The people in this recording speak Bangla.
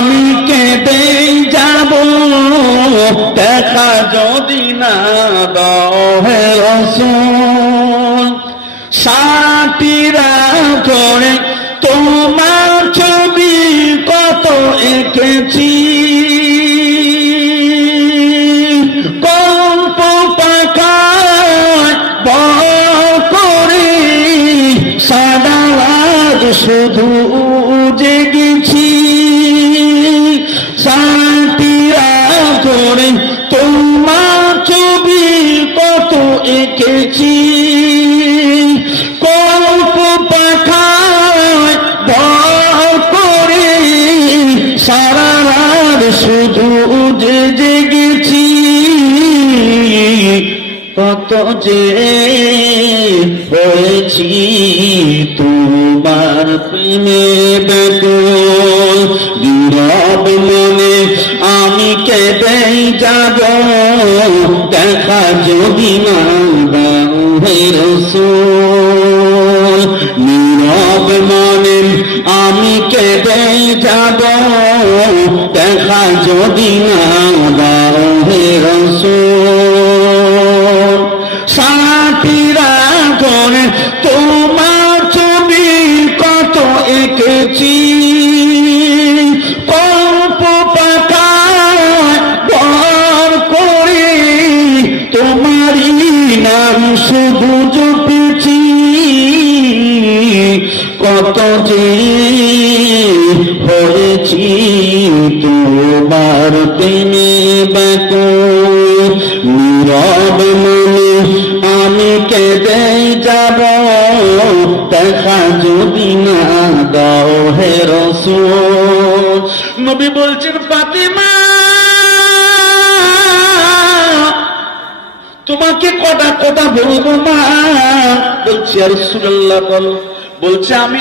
আমি কেঁদে যাব দেখা যদি না দাও হে রাসূল। সাথীরা ধরে তোমার ছবি কত এঁকেছি, কল্প পাখায় বল করে সারা রাত শুধু জেগেছি। সাথীরা ধরে তোমার ছবি কত এঁকেছি, কল্প পাখায় বল করে সারা রাত শুধু জেগেছি। কত যে হয়েছি তোমার প্রেমে ব্যাকুল, নীরব মনে আমি কেঁদে যাব দেখা যদি না দাও হে রাসূল। নীরব মনে আমি কেঁদে যাব দেখা যদি না দাও হে রাসূল। সাথীরা ধরে তোমার ছবি কত এঁকেছি, কল্প পাখায় ভর করে তোমারই নাম শুধু জপেছি। কত যে হয়েছি তোমার প্রেমে ব্যাকুল, নীরব মনে আমি কেঁদে যাব দেখা যদি না দাও হে রাসূল। নবী বলছেন ফাতিমা তোমাকে কটা কথা বলবো মা। বলছি ইয়া রাসূলুল্লাহ বল। বলছে আমি